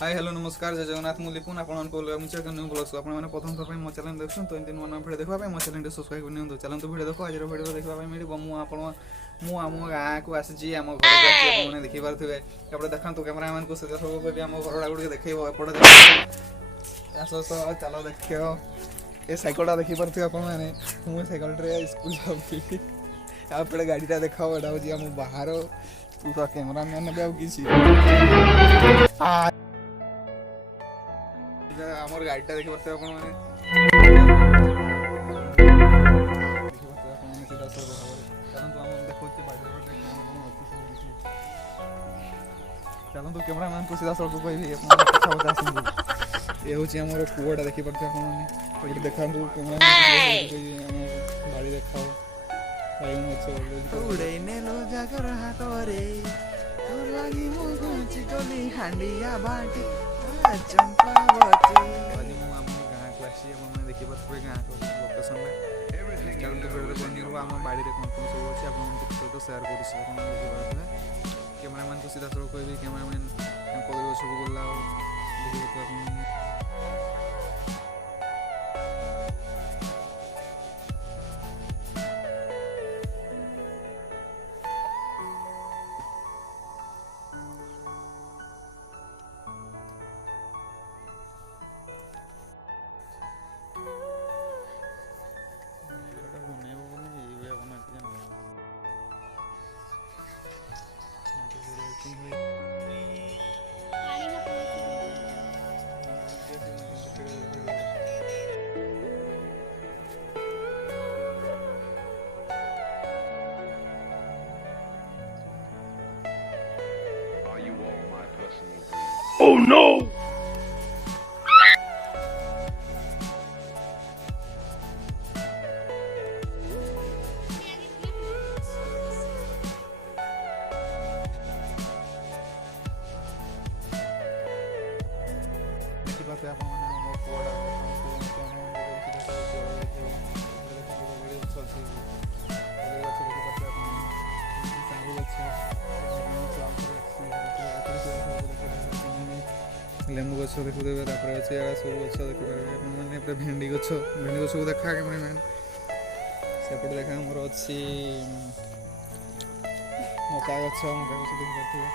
Hi hello नमस्कार जय जगन्नाथ मु लिपुन आपको न्यू ब्लॉग्स आपने प्रथम थर मो चैनल देखुन तो एमती नुआ भिडियो देखा मो चैनल सब्सक्राइब कर चलते भिडियो देख आज भिडियो देखा मिले मुझे गाँ को आसी आम घर देखी पारे एपटे देखा कैमेरा मैन को सब आम घर गुड़ देखेब एपटे चलो देख ये सैकलटा देखिपे आपने मुझे सैकल स्कूल जाऊँगी गाड़ीटा देख यहाँ हूँ आम बाहर तू कैमेरा मैन भी किसी आमर गाड़ीटा देखी पारे आप चलते कैमेरा मैन को सीधा सड़क कह ये हूँ आम कूटा देखी पारे आप देखा बाड़ी देखा देखिए गाँ को लोकेशन आम बाड़ी में कौन कौन सब अच्छे आप सहित सेयार कर कैमेरा मैन को सीधा सड़क कह कैमेरा मैन कदली गछ को गला देखिए Oh no! लेंबू गछ देखुदे अच्छे सब गछ देखिए भेंडी गछ को देखा कैमरा मैन सेपटे देखा मोर अच्छी मका गछ देखिए